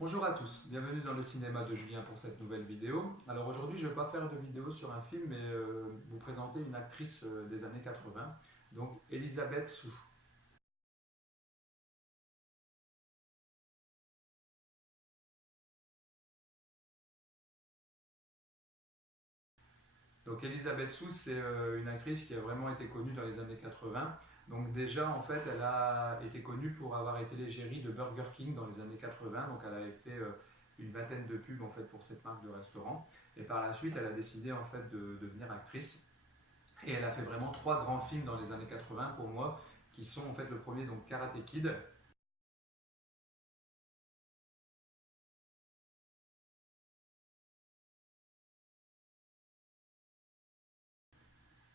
Bonjour à tous, bienvenue dans le cinéma de Julien pour cette nouvelle vidéo. Alors aujourd'hui je ne vais pas faire de vidéo sur un film mais vous présenter une actrice des années 80, donc Elisabeth Sue. Donc Elisabeth Sue c'est une actrice qui a vraiment été connue dans les années 80. Donc déjà en fait elle a été connue pour avoir été l'égérie de Burger King dans les années 80, donc elle avait fait une vingtaine de pubs en fait pour cette marque de restaurant. Et par la suite elle a décidé en fait de devenir actrice. Et elle a fait vraiment trois grands films dans les années 80 pour moi, qui sont en fait le premier, donc Karate Kid.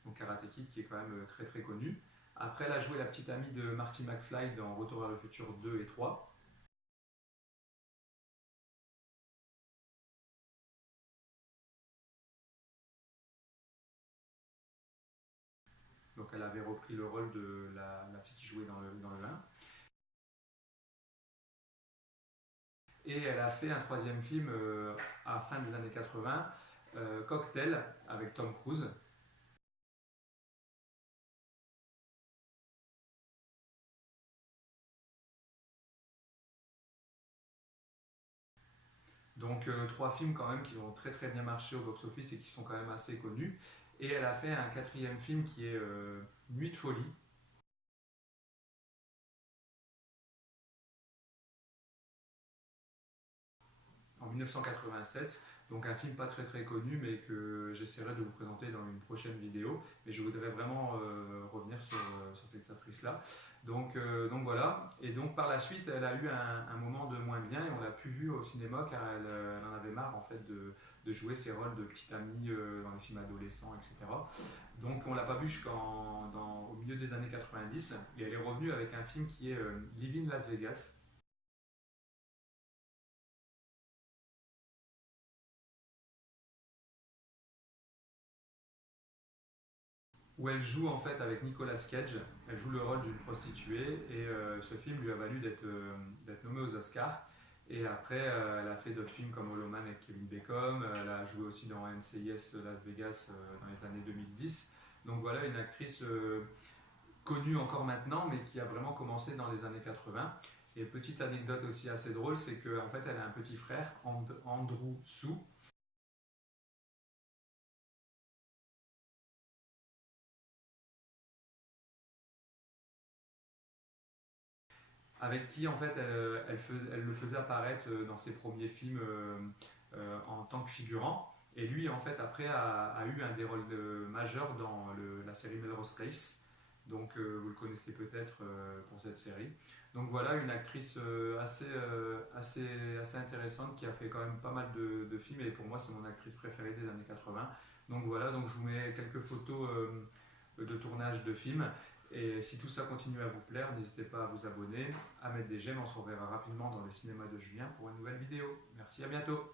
Donc Karate Kid qui est quand même très très connu. Après, elle a joué la petite amie de Marty McFly dans Retour vers le futur 2 et 3. Donc elle avait repris le rôle de la fille qui jouait dans le 1. Et elle a fait un troisième film à la fin des années 80, Cocktail, avec Tom Cruise. Donc trois films quand même qui ont très très bien marché au box-office et qui sont quand même assez connus. Et elle a fait un quatrième film qui est Nuit de folie, en 1987. Donc un film pas très très connu mais que j'essaierai de vous présenter dans une prochaine vidéo. Mais je voudrais vraiment revenir sur cette actrice-là. Donc voilà. Et donc par la suite, elle a eu un moment de moins bien et on l'a plus vue au cinéma car elle en avait marre en fait de jouer ses rôles de petite amie dans les films adolescents, etc. Donc on l'a pas vue au milieu des années 90 et elle est revenue avec un film qui est Living Las Vegas, où elle joue en fait avec Nicolas Cage. Elle joue le rôle d'une prostituée et ce film lui a valu d'être nommée aux Oscars. Et après, elle a fait d'autres films comme Hollow Man avec Kevin Bacon. Elle a joué aussi dans NCIS Las Vegas dans les années 2010. Donc voilà, une actrice connue encore maintenant, mais qui a vraiment commencé dans les années 80. Et petite anecdote aussi assez drôle, c'est qu'en fait, elle a un petit frère, Andrew Sue, avec qui en fait elle le faisait apparaître dans ses premiers films en tant que figurant. Et lui en fait après a eu un des rôles majeurs dans la série Melrose Place. Donc vous le connaissez peut-être pour cette série. Donc voilà une actrice assez intéressante qui a fait quand même pas mal films et pour moi c'est mon actrice préférée des années 80. Donc voilà, donc je vous mets quelques photos de tournage de films. Et si tout ça continue à vous plaire, n'hésitez pas à vous abonner, à mettre des j'aime. On se reverra rapidement dans le cinéma de Julien pour une nouvelle vidéo. Merci, à bientôt.